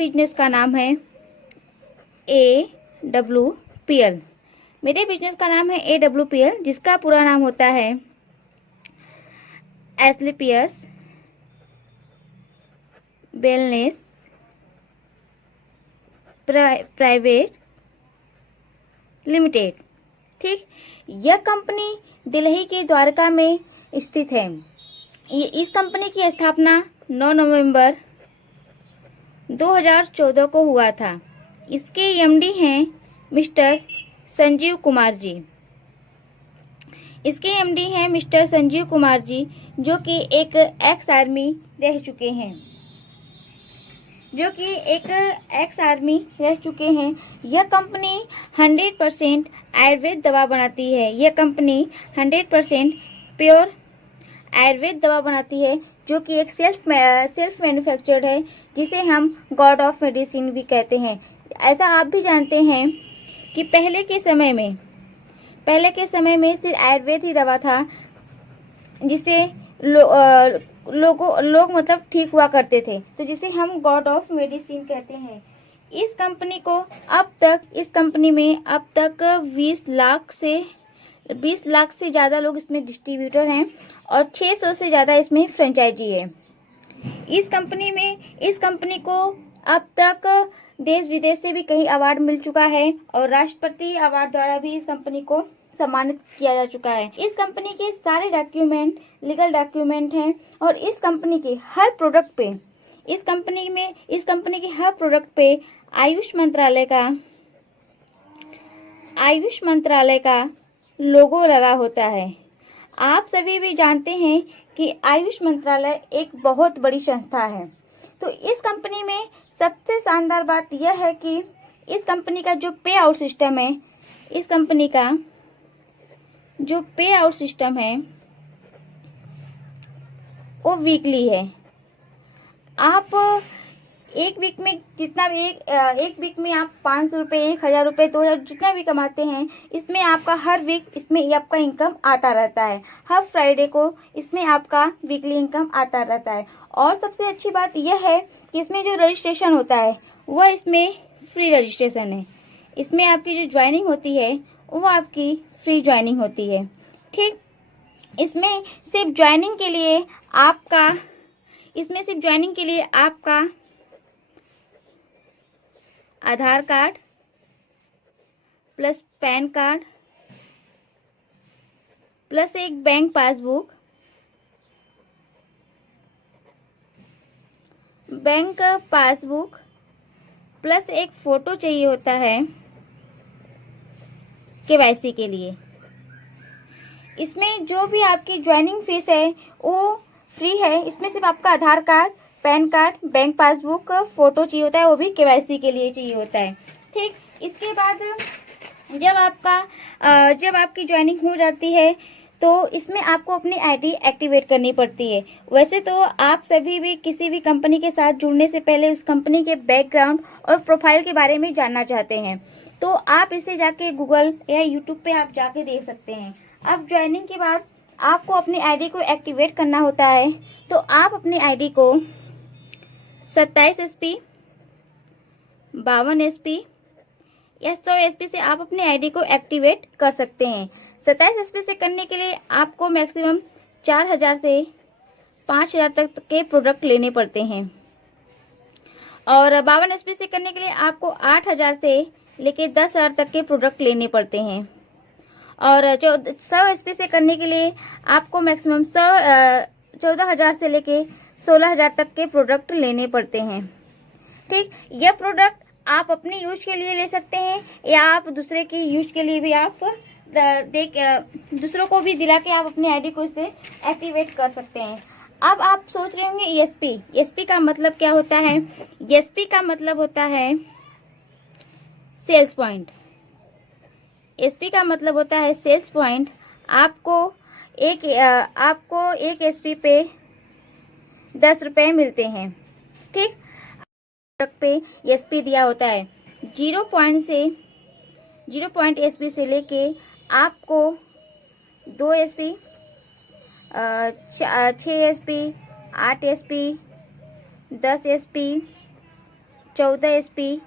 Business का नाम है AWPL। मेरे बिजनेस का नाम है AWPL, जिसका पूरा नाम होता है एस्क्लेपियस वेलनेस प्राइवेट लिमिटेड। ठीक, यह कंपनी दिल्ली के द्वारका में स्थित है। इस कंपनी की स्थापना 9 नवंबर 2014 को हुआ था। इसके एमडी हैं मिस्टर संजीव कुमार जी। इसके एमडी हैं मिस्टर संजीव कुमार जी, जो कि एक एक्स आर्मी रह चुके हैं। यह कंपनी 100% आयुर्वेद दवा बनाती है। यह कंपनी 100% प्योर आयुर्वेद दवा बनाती है, जो कि एक सेल्फ मैन्युफैक्चर्ड है, जिसे हम गॉड ऑफ मेडिसिन भी कहते हैं। ऐसा आप भी जानते हैं कि पहले के समय में सिर्फ आयुर्वेद ही दवा था, जिसे लोग मतलब ठीक हुआ करते थे, तो जिसे हम गॉड ऑफ मेडिसिन कहते हैं। इस कंपनी में अब तक 20 लाख से ज्यादा लोग इसमें डिस्ट्रीब्यूटर हैं और 600 से ज्यादा इसमें फ्रेंचाइजी है। इस कंपनी को अब तक देश विदेश से भी कई अवार्ड मिल चुका है और राष्ट्रपति अवार्ड द्वारा भी इस कंपनी को सम्मानित किया जा चुका है। इस कंपनी के सारे डॉक्यूमेंट लीगल डॉक्यूमेंट हैं और इस कंपनी के हर प्रोडक्ट पे आयुष मंत्रालय का लोगो लगा होता है। आप सभी भी जानते हैं कि आयुष मंत्रालय एक बहुत बड़ी संस्था है। तो इस कंपनी में सबसे शानदार बात यह है कि इस कंपनी का जो पे आउट सिस्टम है वो वीकली है। आप एक वीक में आप 500 रुपए, 1000 रुपए, 2000 जितना भी कमाते हैं, इसमें आपका हर वीक इसमें आपका इनकम आता रहता है। हर फ्राइडे को इसमें आपका वीकली इनकम आता रहता है। और सबसे अच्छी बात यह है कि इसमें जो रजिस्ट्रेशन होता है वह इसमें फ्री रजिस्ट्रेशन है। इसमें आपकी जो ज्वाइनिंग होती है वो आपकी फ्री ज्वाइनिंग होती है। ठीक, इसमें सिर्फ ज्वाइनिंग के लिए आपका Aadhaar card plus PAN card plus एक बैंक पासबुक प्लस एक फोटो चाहिए होता है केवाईसी के लिए। इसमें जो भी आपकी ज्वाइनिंग फीस है वो फ्री है। इसमें सिर्फ आपका Aadhaar card, PAN card, bank passbook, photo चाहिए होता है, वो भी केवाईसी के लिए चाहिए होता है। ठीक, इसके बाद जब आपकी ज्वाइनिंग हो जाती है तो इसमें आपको अपनी आईडी एक्टिवेट करनी पड़ती है। वैसे तो आप सभी भी किसी भी कंपनी के साथ जुड़ने से पहले उस कंपनी के बैकग्राउंड और प्रोफाइल के बारे में जानना चाहते हैं, तो आप इसे जाके गूगल या यूट्यूब पे आप जाके देख सकते हैं। अब ज्वाइनिंग के बाद आपको अपनी आईडी को एक्टिवेट करना होता है, तो आप अपनी आईडी को 27 SP, 52 SP या 100 SP से आप अपनी आईडी को एक्टिवेट कर सकते हैं। 27 SP से करने के लिए आपको मैक्सिमम 4000 से 5000 तक के प्रोडक्ट लेने पड़ते हैं और 52 SP से करने के लिए आपको 8000 से लेके 10,000 तक के प्रोडक्ट लेने पड़ते हैं और 100 SP से करने के लिए आपको मैक्सिमम 14,000 से लेके 16,000 तक के प्रोडक्ट लेने पड़ते हैं। ठीक, यह प्रोडक्ट आप अपने यूज के लिए ले सकते हैं या आप दूसरे की यूज के लिए भी आप दूसरों को भी दिला के आप अपनी आईडी को इससे एक्टिवेट कर सकते हैं। अब आप सोच रहे होंगे ESP का मतलब क्या होता है? ESP का मतलब होता है सेल्स पॉइंट। ESP का मतलब होता है सेल्स पॉइंट। आपको एक SP पे 10 रुपए मिलते हैं। ठीक, पे SP दिया होता है 0 SP से लेके आपको 2 SP, 6 SP, 8 SP, 10 SP, 14 SP,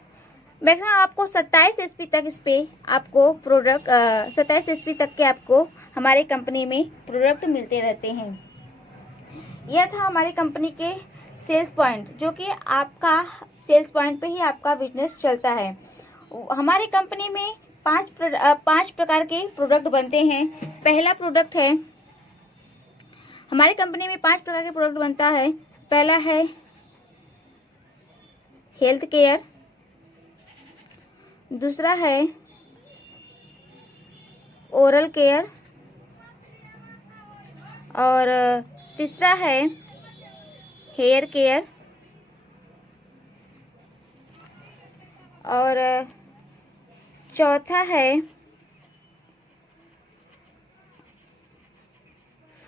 maximum आपको 27 SP तक इस पे आपको प्रोडक्ट 27 SP तक के आपको हमारे कंपनी में प्रोडक्ट मिलते रहते हैं। यह था हमारी कंपनी के सेल्स पॉइंट, जो कि आपका सेल्स पॉइंट पे ही आपका बिजनेस चलता है। हमारी कंपनी में 5 प्रकार के प्रोडक्ट बनते हैं। पहला प्रोडक्ट है, हमारी कंपनी में 5 प्रकार के प्रोडक्ट बनता है। पहला है हेल्थ केयर, दूसरा है ओरल केयर, और तीसरा है हेयर केयर, और चौथा है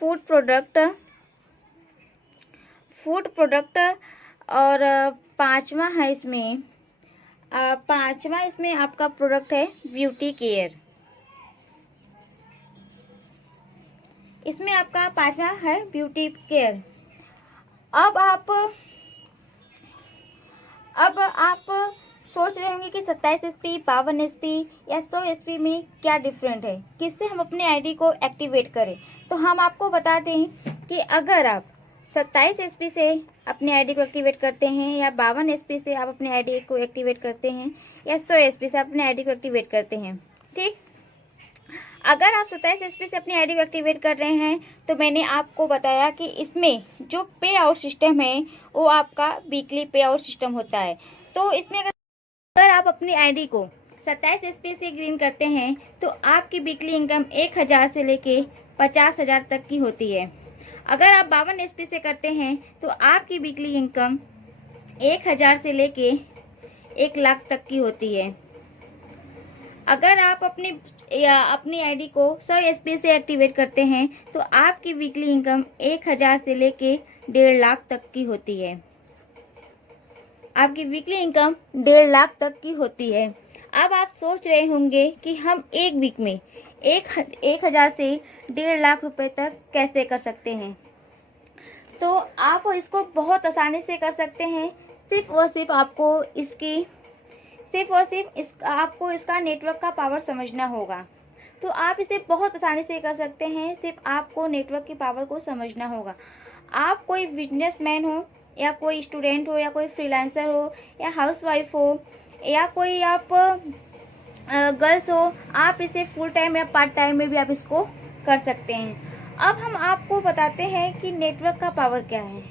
फूड प्रोडक्ट, और पांचवा इसमें आपका प्रोडक्ट है ब्यूटी केयर। इसमें आपका पांचवा है ब्यूटी केयर। अब आप सोच रहे होंगे कि 27 SP, 52 SP या 100 SP में क्या डिफरेंट है, किससे हम अपने आईडी को एक्टिवेट करें। तो हम आपको बता दें कि अगर आप 27 SP से अपने आईडी को एक्टिवेट करते हैं, या 52 SP से आप अपने आईडी को एक्टिवेट करते हैं, या 100 SP से अपने आईडी को एक्टिवेट करते हैं, ठीक। अगर आप 27 SP से अपनी आईडी को एक्टिवेट कर रहे हैं, तो मैंने आपको बताया कि इसमें जो पे आउट सिस्टम है वो आपका वीकली पे आउट सिस्टम होता है। तो इसमें अगर आप अपनी आईडी को 27 SP से ग्रीन करते हैं, तो आपकी वीकली इनकम 1000 से लेके 50,000 तक की होती है। अगर आप 52 SP से करते हैं, तो आपकी वीकली इनकम 1000 से लेके 1 लाख तक की होती है। अगर आप अपनी आईडी को 100 SP से एक्टिवेट करते हैं, तो आपकी वीकली इनकम 1000 से लेके 1.5 लाख तक की होती है। आपकी वीकली इनकम 1.5 लाख तक की होती है। अब आप सोच रहे होंगे कि हम एक वीक में 1000 से 1.5 लाख रुपए तक कैसे कर सकते हैं। तो आप इसको बहुत आसानी से कर सकते हैं। सिर्फ और सिर्फ आपको इसका नेटवर्क का पावर समझना होगा। तो आप इसे बहुत आसानी से कर सकते हैं, सिर्फ आपको नेटवर्क की पावर को समझना होगा। आप कोई बिजनेसमैन हो, या कोई स्टूडेंट हो, या कोई फ्रीलांसर हो, या हाउसवाइफ हो, या कोई आप गर्ल्स हो, आप इसे फुल टाइम या पार्ट टाइम में भी आप इसको कर सकते हैं। अब हम आपको बताते हैं कि नेटवर्क का पावर क्या है।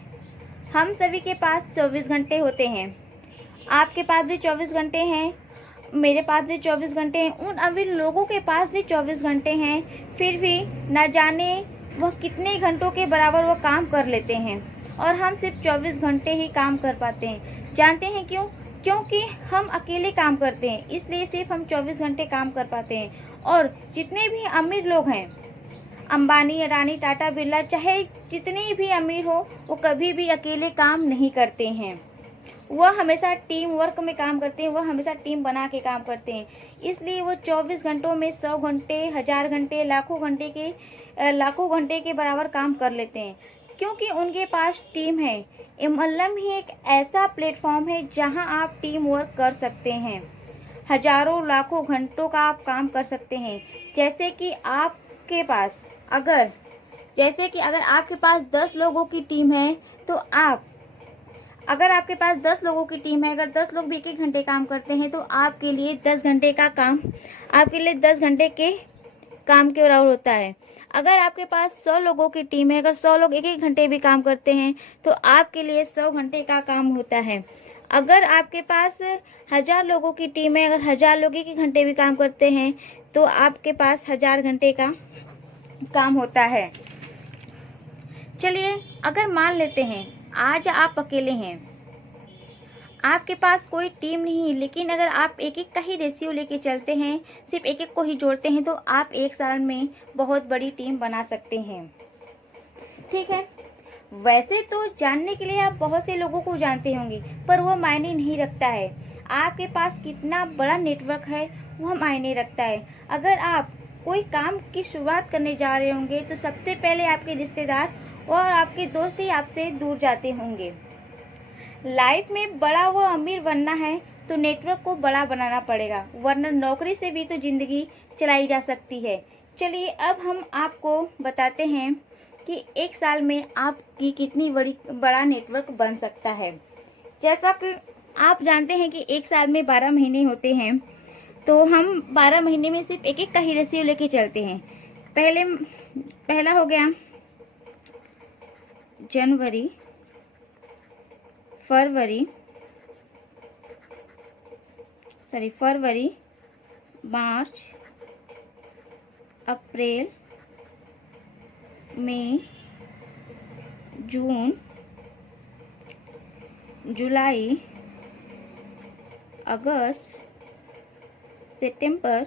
हम सभी के पास 24 घंटे होते हैं। आपके पास भी 24 घंटे हैं, मेरे पास भी 24 घंटे हैं, उन अमीर लोगों के पास भी 24 घंटे हैं। फिर भी न जाने वह कितने घंटों के बराबर वो काम कर लेते हैं, और हम सिर्फ 24 घंटे ही काम कर पाते हैं। जानते हैं क्यों? क्योंकि हम अकेले काम करते हैं, इसलिए सिर्फ हम 24 घंटे काम कर पाते हैं। और जितने भी अमीर लोग हैं, अंबानी, अडानी, टाटा, बिरला, चाहे जितने भी अमीर हो, वो कभी भी अकेले काम नहीं करते हैं। वह हमेशा टीम वर्क में काम करते हैं, वह हमेशा टीम बना के काम करते हैं। इसलिए वो 24 घंटों में 100 घंटे, 1000 घंटे, लाखों घंटे के बराबर काम कर लेते हैं, क्योंकि उनके पास टीम है। एमएलएम ही एक ऐसा प्लेटफॉर्म है जहां आप टीम वर्क कर सकते हैं, हजारों लाखों घंटों का आप काम कर सकते हैं। जैसे कि आपके पास अगर आपके पास 10 लोगों की टीम है, तो अगर आपके पास 10 लोगों की टीम है, अगर 10 लोग भी 1 घंटे काम करते हैं, तो आपके लिए 10 घंटे का काम आपके लिए 10 घंटे के काम के बराबर होता है। अगर आपके पास 100 लोगों की टीम है, अगर 100 लोग 1 घंटे भी काम करते हैं, तो आपके लिए 100 घंटे का काम होता है। अगर आपके पास 1000 लोगों की टीम है, अगर 1000 लोग 1 घंटे भी काम करते हैं, तो आपके पास 1000 घंटे का काम होता है। चलिए, अगर मान लेते हैं आज आप अकेले हैं, आपके पास कोई टीम नहीं, लेकिन अगर आप एक का ही रेशियो लेके चलते हैं, सिर्फ एक को ही जोड़ते हैं, तो आप 1 साल में बहुत बड़ी टीम बना सकते हैं। ठीक है, वैसे तो जानने के लिए आप बहुत से लोगों को जानते होंगे, पर वो मायने नहीं रखता है। आपके पास कितना बड़ा नेटवर्क है वह मायने रखता है। अगर आप कोई काम की शुरुआत करने जा रहे होंगे, तो सबसे पहले आपके रिश्तेदार और आपके दोस्त ही आपसे दूर जाते होंगे, लाइफ में बड़ा व अमीर बनना है तो नेटवर्क को बड़ा बनाना पड़ेगा, वरना नौकरी से भी तो जिंदगी चलाई जा सकती है। चलिए अब हम आपको बताते हैं कि एक साल में आपकी कितनी बड़ा नेटवर्क बन सकता है। जैसा कि आप जानते हैं कि एक साल में 12 महीने होते हैं, तो हम 12 महीने में सिर्फ एक एक का ही रेशियो लेके चलते हैं। पहला हो गया जनवरी, फरवरी, मार्च, अप्रैल, मई, जून, जुलाई, अगस्त, सितंबर,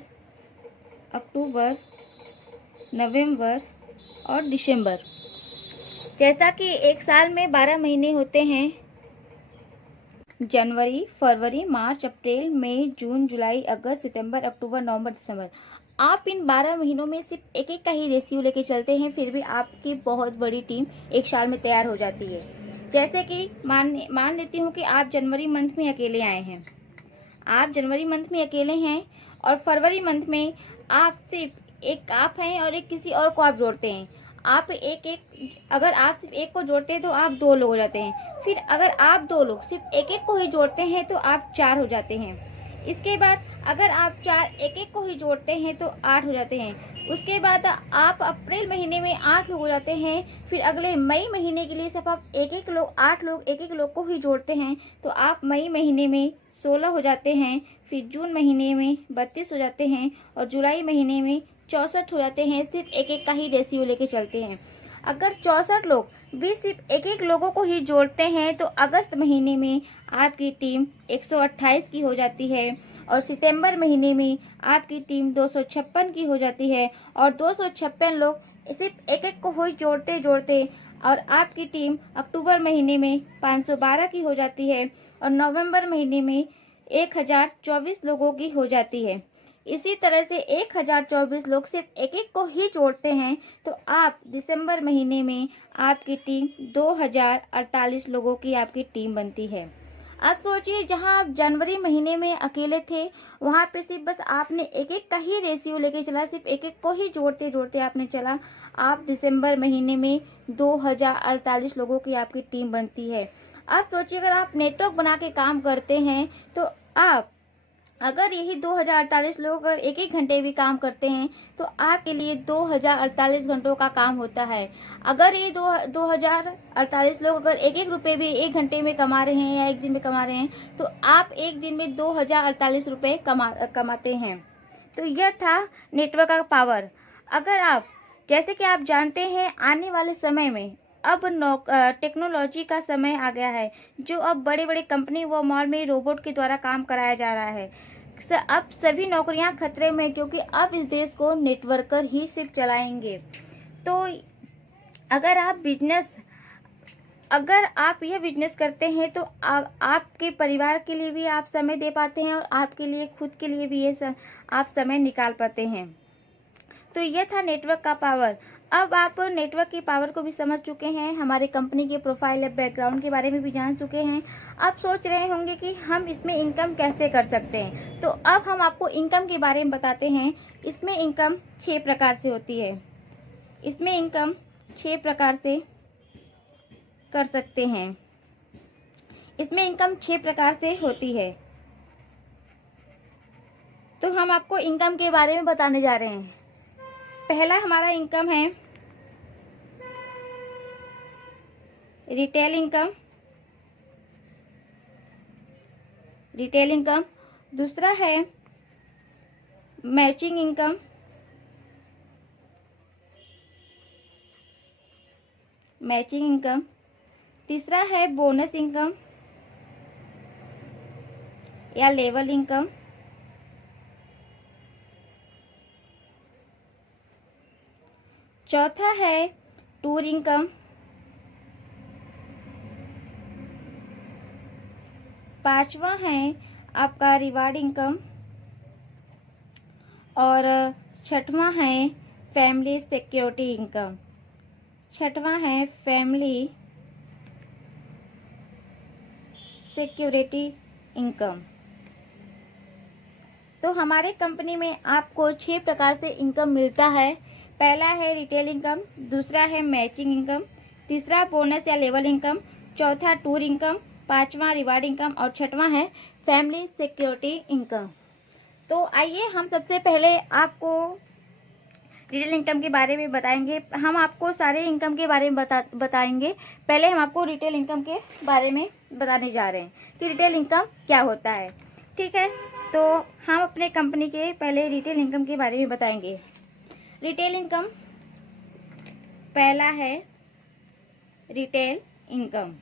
अक्टूबर, नवंबर और दिसंबर। जैसा कि एक साल में 12 महीने होते हैं, जनवरी, फरवरी, मार्च, अप्रैल, मई, जून, जुलाई, अगस्त, सितंबर, अक्टूबर, नवंबर, दिसंबर। आप इन 12 महीनों में सिर्फ एक एक का ही रेशियो लेके चलते हैं, फिर भी आपकी बहुत बड़ी टीम एक साल में तैयार हो जाती है। जैसे कि मान लेती हूँ कि आप जनवरी मंथ में अकेले आए हैं, और फरवरी मंथ में आप सिर्फ एक आप हैं और एक किसी और को आप जोड़ते हैं। अगर आप सिर्फ एक को जोड़ते हैं तो आप 2 लोग हो जाते हैं। फिर अगर आप 2 लोग सिर्फ एक एक को ही जोड़ते हैं तो आप 4 हो जाते हैं। इसके बाद अगर आप 4 एक एक को ही जोड़ते हैं तो 8 हो जाते हैं। उसके बाद आप अप्रैल महीने में 8 लोग हो जाते हैं। फिर अगले मई महीने के लिए सिर्फ आप 8 लोग एक एक लोग को ही जोड़ते हैं तो आप मई महीने में 16 हो जाते हैं। फिर जून महीने में 32 हो जाते हैं और जुलाई महीने में 64 हो जाते हैं। सिर्फ एक एक का ही रेशियो लेके चलते हैं। अगर 64 लोग भी सिर्फ एक एक लोगों को ही जोड़ते हैं तो अगस्त महीने में आपकी टीम 128 की हो जाती है और सितंबर महीने में आपकी टीम 256 की हो जाती है। और 256 लोग सिर्फ एक एक को ही जोड़ते और आपकी टीम अक्टूबर महीने में 512 की हो जाती है और नवंबर महीने में 1024 लोगों की हो जाती है। इसी तरह से 1024 लोग सिर्फ एक एक को ही जोड़ते हैं तो आप दिसंबर महीने में आपकी टीम 2048 लोगों की आपकी टीम बनती है। अब सोचिए, जहां आप जनवरी महीने में अकेले थे वहां पे सिर्फ बस आपने एक एक का ही रेशियो लेके चला, सिर्फ एक एक को ही जोड़ते आपने चला। आप दिसंबर महीने में 2048 लोगों की आपकी टीम बनती है। अब सोचिए, अगर आप नेटवर्क बना के काम करते हैं तो आप अगर यही 2048 लोग अगर एक एक घंटे भी काम करते हैं तो आपके लिए 2048 घंटों का काम होता है। अगर ये 2048 लोग अगर एक एक रुपए भी एक घंटे में कमा रहे हैं या एक दिन में कमा रहे हैं तो आप एक दिन में 2048 रुपए कमाते हैं। तो यह था नेटवर्क का पावर। अगर आप जैसे कि आप जानते हैं आने वाले समय में अब टेक्नोलॉजी का समय आ गया है, जो अब बड़े बड़े कंपनी व मॉल में रोबोट के द्वारा काम कराया जा रहा है। अब सभी नौकरियां खतरे में, क्योंकि अब इस देश को नेटवर्कर ही सिर्फ चलाएंगे। तो अगर आप यह बिजनेस करते हैं तो आपके परिवार के लिए भी आप समय दे पाते हैं और आपके लिए खुद के लिए भी आप समय निकाल पाते हैं। तो यह था नेटवर्क का पावर। अब आप नेटवर्क की पावर को भी समझ चुके हैं, हमारे कंपनी के प्रोफाइल या बैकग्राउंड के बारे में भी जान चुके हैं। आप सोच रहे होंगे कि हम इसमें इनकम कैसे कर सकते हैं, तो अब हम आपको इनकम के बारे में बताते हैं। इसमें इनकम 6 प्रकार से होती है। इसमें इनकम 6 प्रकार से कर सकते हैं। इसमें इनकम 6 प्रकार से होती है। तो हम आपको इनकम के बारे में बताने जा रहे हैं। पहला हमारा इनकम है रिटेल इनकम। दूसरा है मैचिंग इनकम। तीसरा है बोनस इनकम या लेवल इनकम। चौथा है टूर इनकम। पांचवा है आपका रिवार्ड इनकम और छठवां है फैमिली सिक्योरिटी इनकम। छठवां है फैमिली सिक्योरिटी इनकम। तो हमारे कंपनी में आपको 6 प्रकार से इनकम मिलता है। पहला है रिटेल इनकम, दूसरा है मैचिंग इनकम, तीसरा बोनस या लेवल इनकम, चौथा टूर इनकम, पांचवा रिवार्ड इनकम और छठवां है फैमिली सिक्योरिटी इनकम। तो आइए हम सबसे पहले आपको रिटेल इनकम के बारे में बताएंगे। हम आपको सारे इनकम के बारे में बताएंगे। पहले हम आपको रिटेल इनकम के बारे में बताने जा रहे हैं कि रिटेल इनकम क्या होता है। ठीक है, तो हम अपने कंपनी के पहले रिटेल इनकम के बारे में बताएंगे। रिटेल इनकम, पहला है रिटेल इनकम।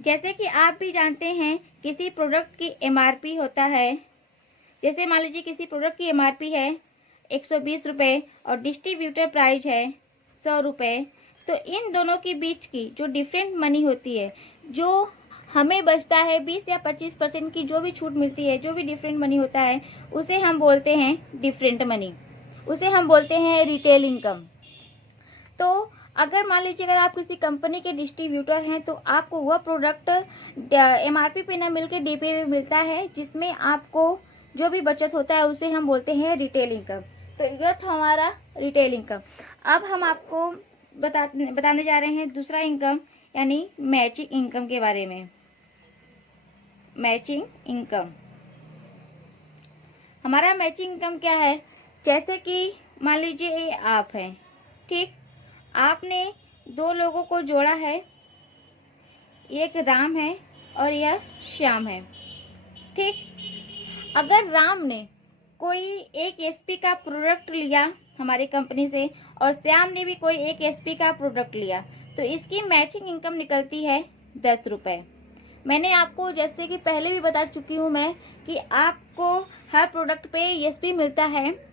जैसे कि आप भी जानते हैं किसी प्रोडक्ट की एमआरपी होता है। जैसे मान लीजिए किसी प्रोडक्ट की एमआरपी है 120 रुपये और डिस्ट्रीब्यूटर प्राइस है 100 रुपये। तो इन दोनों के बीच की जो डिफरेंट मनी होती है, जो हमें बचता है 20 या 25% की जो भी छूट मिलती है, जो भी डिफरेंट मनी होता है, उसे हम बोलते हैं डिफरेंट मनी, उसे हम बोलते हैं रिटेल इनकम। तो अगर मान लीजिए अगर आप किसी कंपनी के डिस्ट्रीब्यूटर हैं तो आपको वह प्रोडक्ट एमआरपी पे न मिलकर डीपी पे मिलता है, जिसमें आपको जो भी बचत होता है उसे हम बोलते हैं रिटेल इनकम। तो यह था हमारा रिटेल इनकम। अब हम आपको बताने जा रहे हैं दूसरा इनकम यानी मैचिंग इनकम के बारे में। मैचिंग इनकम, हमारा मैचिंग इनकम क्या है? जैसे कि मान लीजिए ये आप हैं, ठीक, आपने 2 लोगों को जोड़ा है, एक राम है और यह श्याम है। ठीक, अगर राम ने कोई एक एसपी का प्रोडक्ट लिया हमारी कंपनी से और श्याम ने भी कोई एक एसपी का प्रोडक्ट लिया, तो इसकी मैचिंग इनकम निकलती है 10 रुपये। मैंने आपको जैसे कि पहले भी बता चुकी हूँ मैं कि आपको हर प्रोडक्ट पे एसपी मिलता है।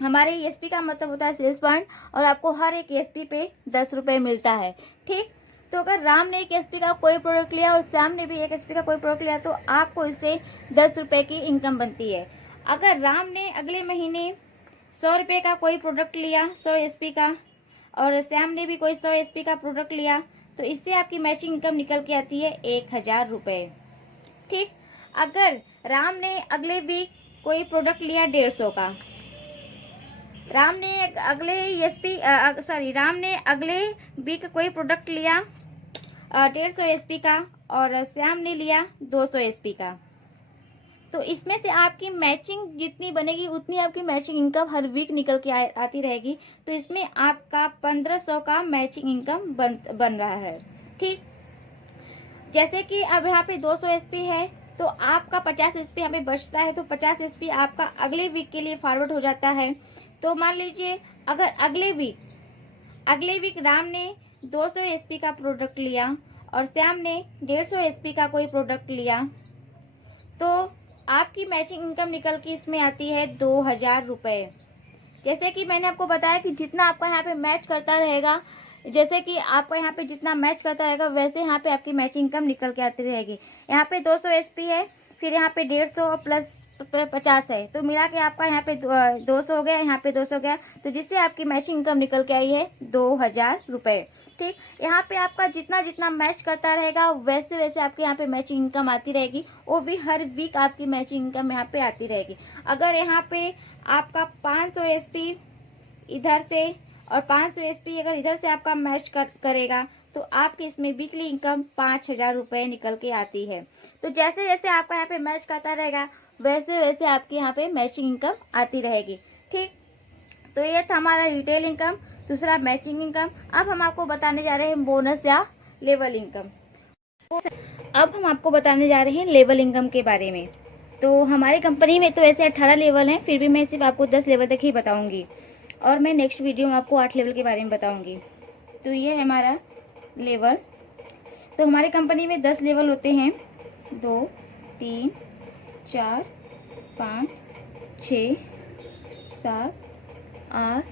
हमारे एसपी का मतलब होता है सेल्स पॉइंट, और आपको हर एक एसपी पे 10 रुपये मिलता है। ठीक, तो अगर राम ने एक एसपी का कोई प्रोडक्ट लिया और श्याम ने भी एक एसपी का कोई प्रोडक्ट लिया तो आपको इससे 10 रुपये की इनकम बनती है। अगर राम ने अगले महीने 100 रुपये का कोई प्रोडक्ट लिया 100 एसपी का, और श्याम ने भी कोई 100 एसपी का प्रोडक्ट लिया, तो इससे आपकी मैचिंग इनकम निकल के आती है 1000 रुपये। ठीक, अगर राम ने अगले वीक कोई प्रोडक्ट लिया 150 का, राम ने अगले वीक कोई प्रोडक्ट लिया 150 एसपी का और श्याम ने लिया 200 एसपी का, तो इसमें से आपकी मैचिंग जितनी बनेगी उतनी आपकी मैचिंग इनकम हर वीक निकल के आती रहेगी। तो इसमें आपका 1500 का मैचिंग इनकम बन रहा है। ठीक, जैसे कि अब यहाँ पे 200 एसपी है तो आपका 50 एसपी यहाँ पे बचता है, तो 50 एसपी आपका अगले वीक के लिए फॉरवर्ड हो जाता है। तो मान लीजिए अगर अगले वीक राम ने 200 एसपी का प्रोडक्ट लिया और श्याम ने 150 एसपी का कोई प्रोडक्ट लिया, तो आपकी मैचिंग इनकम निकल के इसमें आती है 2000 रुपये। जैसे कि मैंने आपको बताया कि जितना आपका यहाँ पे मैच करता रहेगा, जैसे कि आपका यहाँ पे जितना मैच करता रहेगा वैसे यहाँ पे आपकी मैचिंग इनकम निकल के आती रहेगी। यहाँ पे 200 एसपी है, फिर यहाँ पे 150 प्लस 50 है, तो मिला के आपका यहाँ पे 200 हो गया, यहाँ पे 200 हो गया, तो जिससे आपकी मैचिंग इनकम निकल के आई है 2000 रुपये। ठीक, यहाँ पे आपका जितना जितना मैच करता रहेगा वैसे वैसे आपके यहाँ पे मैचिंग इनकम आती रहेगी, वो भी हर वीक आपकी मैचिंग इनकम यहाँ पे आती रहेगी। अगर यहाँ पे आपका 500 एसपी इधर से और 500 एसपी अगर इधर से आपका मैच करेगा तो आपकी इसमें वीकली इनकम 5000 रुपये निकल के आती है। तो जैसे जैसे आपका यहाँ पे मैच करता रहेगा वैसे वैसे आपके यहाँ पे मैचिंग इनकम आती रहेगी। ठीक, तो ये था हमारा रिटेल इनकम, दूसरा मैचिंग इनकम। अब हम आपको बताने जा रहे हैं बोनस या लेवल इनकम। अब हम आपको बताने जा रहे हैं लेवल इनकम के बारे में। तो हमारी कंपनी में तो ऐसे 18 लेवल हैं, फिर भी मैं सिर्फ आपको 10 लेवल तक ही बताऊंगी, और मैं नेक्स्ट वीडियो में आपको 8 लेवल के बारे में बताऊंगी। तो ये है हमारा लेवल। तो हमारी कंपनी में 10 लेवल होते हैं, 2 3 4 5 6 7 8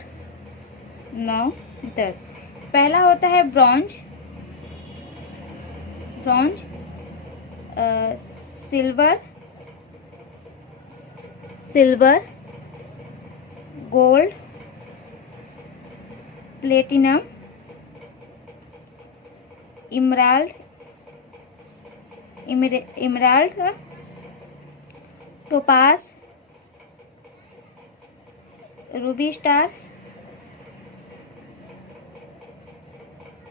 9 10। पहला होता है bronze, silver, gold, platinum, emerald, emerald, topaz, Ruby star,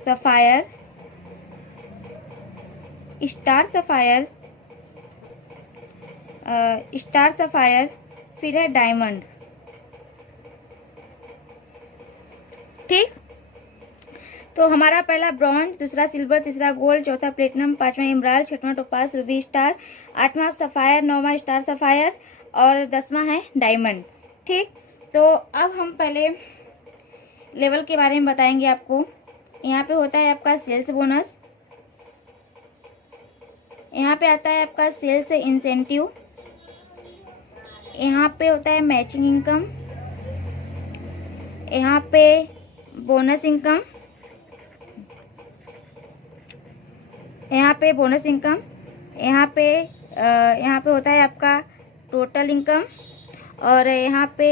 sapphire, star sapphire, star sapphire, फिर है डायमंड। ठीक, तो हमारा पहला ब्रॉन्ज, दूसरा सिल्वर, तीसरा गोल्ड, चौथा प्लेटिनम, पांचवा इमराल्ड, छठवां टोपास, रूबी स्टार, आठवां सफायर, नौवां स्टार सफायर और 10वां है डायमंड। ठीक, तो अब हम पहले लेवल के बारे में बताएंगे आपको। यहाँ पे होता है आपका सेल्स बोनस, यहाँ पे आता है आपका सेल्स इंसेंटिव, यहाँ पे होता है मैचिंग इनकम, यहाँ पे बोनस इनकम, यहाँ पे बोनस इनकम, यहाँ पे होता है आपका टोटल इनकम, और यहाँ पे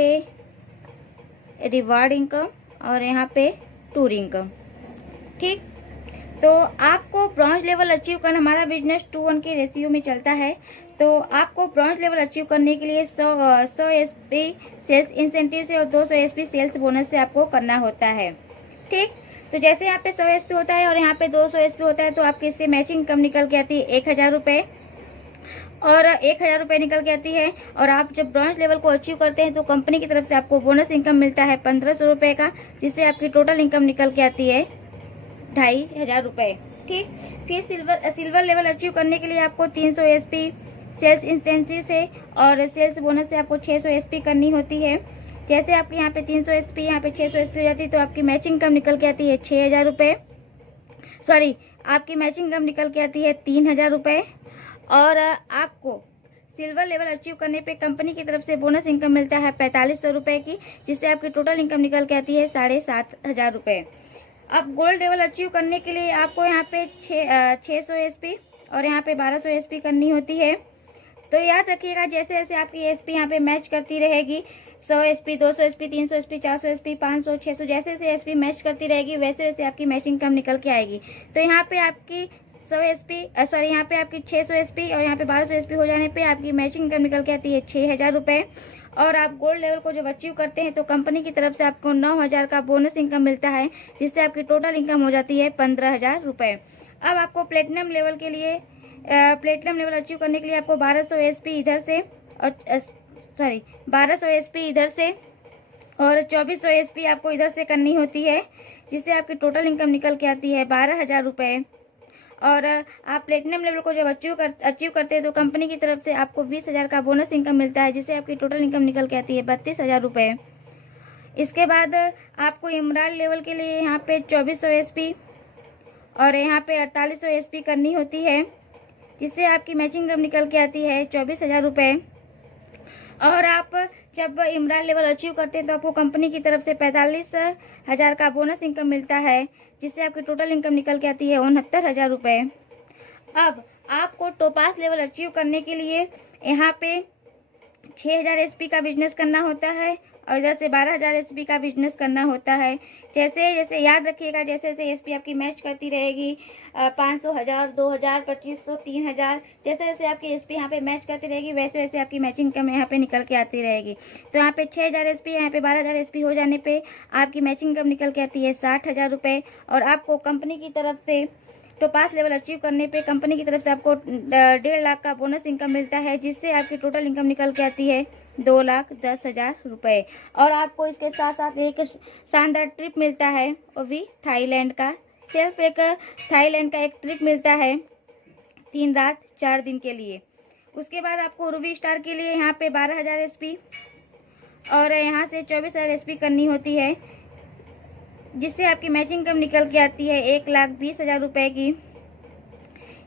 रिवार्ड इनकम, और यहाँ पे टूर इनकम। ठीक, तो आपको ब्रॉन्ज लेवल अचीव करना, हमारा बिजनेस 2:1 के रेशियो में चलता है, तो आपको ब्रॉन्ज लेवल अचीव करने के लिए 100 एसपी सेल्स इंसेंटिव से और 200 एसपी सेल्स बोनस से आपको करना होता है। ठीक, तो जैसे यहाँ पे 100 एसपी होता है और यहाँ पे 200 एसपी होता है, तो आपके इससे मैचिंग इनकम निकल के आती है 1000 रुपये, और 1000 रुपये निकल के आती है। और आप जब ब्रॉन्ज लेवल को अचीव करते हैं तो कंपनी की तरफ से आपको बोनस इनकम मिलता है 1500 रुपये का, जिससे आपकी टोटल इनकम निकल के आती है 2500 रुपये। ठीक, फिर सिल्वर लेवल अचीव करने के लिए आपको 300 एसपी सेल्स इंसेंटिव से और सेल्स बोनस से आपको 600 एसपी करनी होती है। जैसे आपके यहाँ पे 300 एसपी, यहाँ पे 600 एसपी हो जाती है, तो आपकी मैचिंग इनकम निकल के आती है 6000 रुपये, सॉरी आपकी मैचिंग इनकम निकल के आती है 3000 रुपये। और आपको सिल्वर लेवल अचीव करने पे कंपनी की तरफ से बोनस इनकम मिलता है 4500 रुपये की, जिससे आपकी टोटल इनकम निकल के आती है 7500 रुपये। अब गोल्ड लेवल अचीव करने के लिए आपको यहाँ पे 600 एसपी और यहाँ पे 1200 एसपी करनी होती है। तो याद रखिएगा, जैसे जैसे आपकी एसपी यहाँ पे मैच करती रहेगी, 100 एसपी, 200 एसपी, 300 एसपी, 400 एसपी, 500, 600, जैसे जैसे एसपी मैच करती रहेगी वैसे वैसे आपकी मैचिंग इनकम निकल के आएगी। तो यहाँ पे आपकी 100 एसपी, सॉरी यहाँ पे आपकी 600 एसपी और यहाँ पे 1200 एसपी हो जाने पे आपकी मैचिंग इनकम निकल के आती है 6000 रुपये। और आप गोल्ड लेवल को जब अचीव करते हैं तो कंपनी की तरफ से आपको 9000 का बोनस इनकम मिलता है, जिससे आपकी टोटल इनकम हो जाती है 15000 रुपये। अब आपको प्लेटिनम लेवल के लिए प्लेटिनम लेवल अचीव करने के लिए आपको 1200 एसपी इधर से और 1200 एसपी इधर से और 2400 एसपी आपको इधर से करनी होती है, जिससे आपकी टोटल इनकम निकल के आती है 12000 रुपये। और आप प्लेटिनम लेवल को जब अचीव करते हैं तो कंपनी की तरफ से आपको 20000 का बोनस इनकम मिलता है, जिससे आपकी टोटल इनकम निकल के आती है 32000 रुपये। इसके बाद आपको इमराल्ड लेवल के लिए यहाँ पे 2400 एसपी और यहाँ पे 4800 एसपी करनी होती है, जिससे आपकी मैचिंग इनकम निकल के आती है 24000 रुपये। और आप जब इमराल्ड लेवल अचीव करते हैं तो आपको कंपनी की तरफ से 45000 का बोनस इनकम मिलता है, जिससे आपकी टोटल इनकम निकल के आती है 69000 रुपये। अब आपको टोपास लेवल अचीव करने के लिए यहाँ पे 6000 एसपी का बिजनेस करना होता है और इधर से 12000 एसपी का बिजनेस करना होता है। जैसे जैसे याद रखिएगा, जैसे जैसे एसपी आपकी मैच करती रहेगी 500, 1000, 2000, 2500, 3000, जैसे जैसे आपकी एसपी यहाँ पे मैच करती रहेगी वैसे वैसे आपकी मैचिंग इनकम यहाँ पे निकल के आती रहेगी। तो यहाँ पे 6000 एसपी, यहाँ पे 12000 एसपी हो जाने पे आपकी मैचिंग इनकम निकल के आती है 60000 रुपये। और आपको कंपनी की तरफ से टोपास लेवल अचीव करने पे कंपनी की तरफ से आपको 1.5 लाख का बोनस इनकम मिलता है, जिससे आपकी टोटल इनकम निकल के आती है 2,10,000 रुपये। और आपको इसके साथ साथ एक शानदार ट्रिप मिलता है, वो भी थाईलैंड का। सिर्फ एक थाईलैंड का एक ट्रिप मिलता है 3 रात 4 दिन के लिए। उसके बाद आपको रूबी स्टार के लिए यहाँ पे 12000 एसपी और यहाँ से 24000 एसपी करनी होती है, जिससे आपकी मैचिंग इनकम निकल के आती है 1,20,000 रुपये की,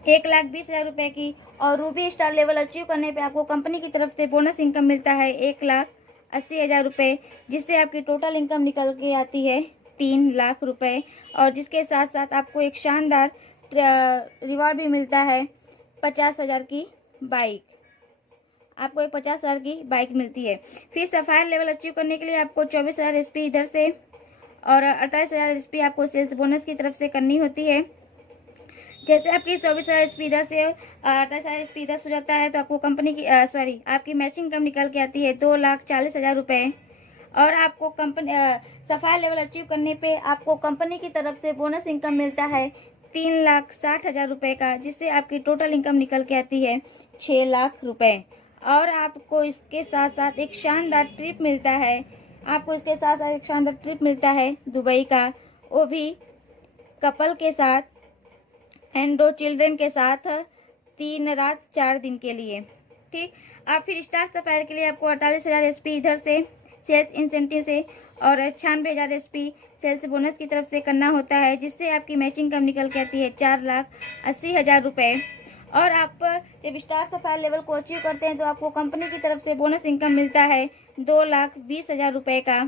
1,20,000 रुपये की। और रूबी स्टार लेवल अचीव करने पे आपको कंपनी की तरफ से बोनस इनकम मिलता है 1,80,000 रुपये, जिससे आपकी टोटल इनकम निकल के आती है 3 लाख रुपये। और जिसके साथ साथ आपको एक शानदार रिवॉर्ड भी मिलता है 50,000 की बाइक, आपको एक 50,000 की बाइक मिलती है। फिर सफायर लेवल अचीव करने के लिए आपको 24,000 एसपी इधर से और 48,000 एसपी आपको सेल्स बोनस की तरफ से करनी होती है। जैसे आपकी 24,000 एसपी इधर से 28,000 एसपी इधर हो जाता है तो आपको कंपनी की आपकी मैचिंग इनकम निकल के आती है 2,40,000 रुपए। और आपको कंपनी सफाई लेवल अचीव करने पे आपको कंपनी की तरफ से बोनस इनकम मिलता है 3,60,000 रुपए का, जिससे आपकी टोटल इनकम निकल के आती है 6 लाख रुपए। और आपको इसके साथ साथ एक शानदार ट्रिप मिलता है, दुबई का, वो भी कपल के साथ एंड 2 चिल्ड्रन के साथ 3 रात 4 दिन के लिए। ठीक, आप फिर स्टार सफायर के लिए आपको 48,000 एसपी इधर से सेल्स इंसेंटिव से और 96,000 एसपी सेल्स बोनस की तरफ से करना होता है, जिससे आपकी मैचिंग इनकम निकल के आती है 4,80,000 रुपए। और आप जब स्टार सफायर लेवल को अचीव करते हैं तो आपको कंपनी की तरफ से बोनस इनकम मिलता है 2,20,000 रुपए का,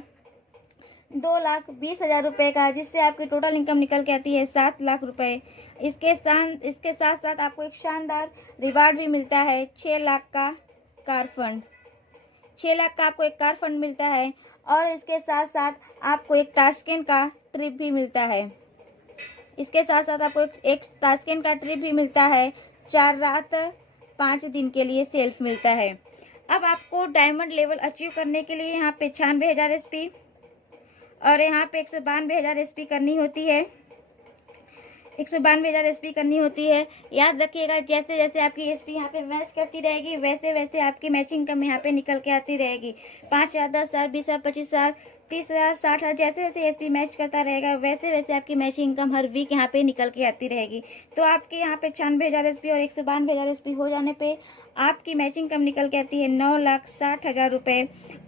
2,20,000 रुपए का, जिससे आपकी टोटल इनकम निकल के आती है 7 लाख रुपए। इसके साथ साथ आपको एक शानदार रिवार्ड भी मिलता है 6 लाख का कार फंड, 6 लाख का आपको एक कार फंड मिलता है। और इसके साथ साथ आपको एक ताशकंद का ट्रिप भी मिलता है, इसके साथ साथ आपको एक ताशकंद का ट्रिप भी मिलता है 4 रात 5 दिन के लिए सेल्फ मिलता है। अब आपको डायमंड लेवल अचीव करने के लिए यहाँ पे 96,000 एसपी और यहाँ पे 192,000 एसपी करनी होती है, 192,000 एसपी करनी होती है। याद रखिएगा, जैसे जैसे आपकी एसपी यहाँ पे मैच करती रहेगी वैसे वैसे आपकी मैचिंग इनकम यहाँ पे निकल के आती रहेगी। 5,000, 10,000, 20,000, 25,000, 30,000, 60,000, जैसे जैसे एसपी मैच करता रहेगा वैसे वैसे आपकी मैचिंग इनकम हर वीक यहाँ पे निकल के आती रहेगी। तो आपके यहाँ पे 96,000 एसपी और 192,000 एसपी हो जाने पे आपकी मैचिंग इनकम निकल के आती है 9,60,000 रुपए।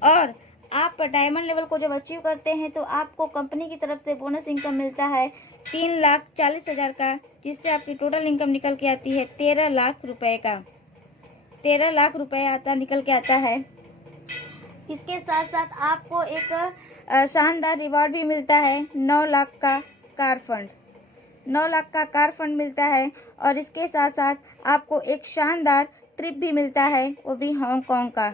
और आप डायमंड लेवल को जब अचीव करते हैं तो आपको कंपनी की तरफ से बोनस इनकम मिलता है 3,40,000 का, जिससे आपकी टोटल इनकम निकल के आती है 13 लाख रुपए का, 13 लाख रुपए निकल के आता है। इसके साथ साथ आपको एक शानदार रिवॉर्ड भी मिलता है 9 लाख का कार फंड, 9 लाख का कार फंड मिलता है। और इसके साथ साथ आपको एक शानदार ट्रिप भी मिलता है, वो भी हांगकांग का,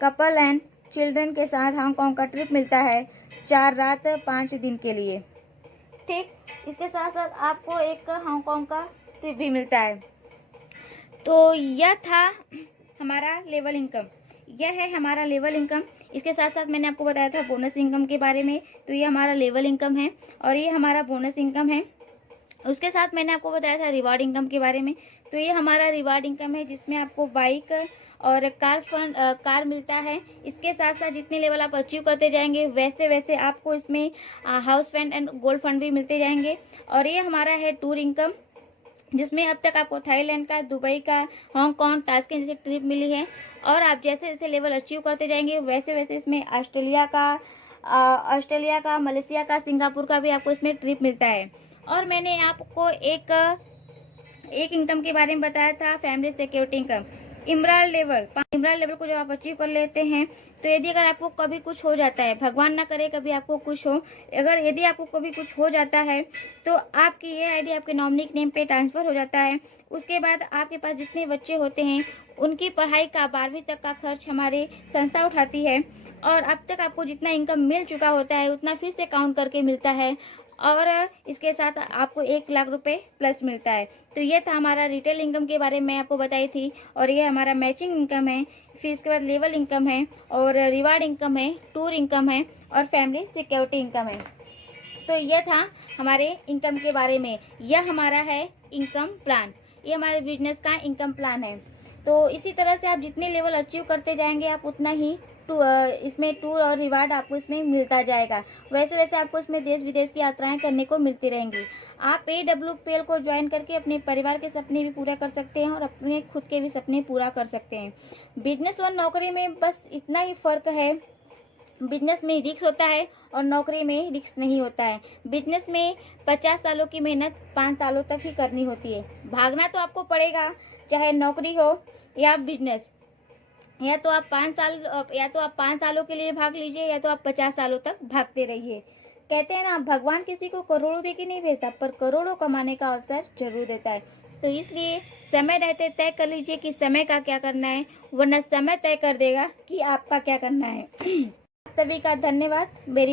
कपल एंड चिल्ड्रन के साथ हांगकांग का ट्रिप मिलता है 4 रात 5 दिन के लिए। ठीक, इसके साथ साथ आपको एक हांगकांग का ट्रिप भी मिलता है। तो यह था हमारा लेवल इनकम, यह है हमारा लेवल इनकम। इसके साथ साथ मैंने आपको बताया था बोनस इनकम के बारे में, तो ये हमारा लेवल इनकम है और ये हमारा बोनस इनकम है। उसके साथ मैंने आपको बताया था रिवार्ड इनकम के बारे में, तो ये हमारा रिवार्ड इनकम है जिसमें आपको बाइक और कार मिलता है। इसके साथ साथ जितने लेवल आप अचीव करते जाएंगे वैसे वैसे आपको इसमें house fund and gold fund भी मिलते जाएंगे। और ये हमारा है टूर इनकम, जिसमें अब तक आपको थाईलैंड का, दुबई का, हांगकांग, ताशकंद जैसे ट्रिप मिली है। और आप जैसे जैसे लेवल अचीव करते जाएंगे वैसे वैसे इसमें ऑस्ट्रेलिया का, मलेशिया का, सिंगापुर का भी आपको इसमें ट्रिप मिलता है। और मैंने आपको एक इनकम के बारे में बताया था, family security income. Emerald level को जब आप अचीव कर लेते हैं तो यदि अगर आपको कभी कुछ हो जाता है, भगवान ना करे कभी आपको कुछ हो, यदि आपको कभी कुछ हो जाता है तो आपकी ये आईडी आपके नॉमिनी नेम पे ट्रांसफर हो जाता है। उसके बाद आपके पास जितने बच्चे होते हैं उनकी पढ़ाई का 12वीं तक का खर्च हमारी संस्था उठाती है। और अब तक आपको जितना इनकम मिल चुका होता है उतना फिर से काउंट करके मिलता है। और इसके साथ आपको 1 लाख रुपए प्लस मिलता है। तो ये था हमारा रिटेल इनकम के बारे में आपको बताई थी। और ये हमारा मैचिंग इनकम है, फिर इसके बाद लेवल इनकम है और रिवार्ड इनकम है, टूर इनकम है और फैमिली सिक्योरिटी इनकम है। तो ये था हमारे इनकम के बारे में। यह हमारा है इनकम प्लान, ये हमारे बिजनेस का इनकम प्लान है। तो इसी तरह से आप जितने लेवल अचीव करते जाएंगे आप उतना ही इसमें टूर और रिवार्ड आपको इसमें मिलता जाएगा। वैसे वैसे आपको इसमें देश विदेश की यात्राएं करने को मिलती रहेंगी। आप AWPL को ज्वाइन करके अपने परिवार के सपने भी पूरा कर सकते हैं और अपने खुद के भी सपने पूरा कर सकते हैं। बिजनेस और नौकरी में बस इतना ही फर्क है, बिजनेस में रिस्क होता है और नौकरी में रिस्क नहीं होता है। बिजनेस में 50 सालों की मेहनत 5 सालों तक ही करनी होती है। भागना तो आपको पड़ेगा, चाहे नौकरी हो या बिजनेस। या तो आप 5 सालों के लिए भाग लीजिए या तो आप 50 सालों तक भागते रहिए। कहते हैं ना, भगवान किसी को करोड़ों दे के नहीं भेजता पर करोड़ों कमाने का अवसर जरूर देता है। तो इसलिए समय रहते तय कर लीजिए कि समय का क्या करना है, वरना समय तय कर देगा कि आपका क्या करना है। सभी का धन्यवाद। मेरी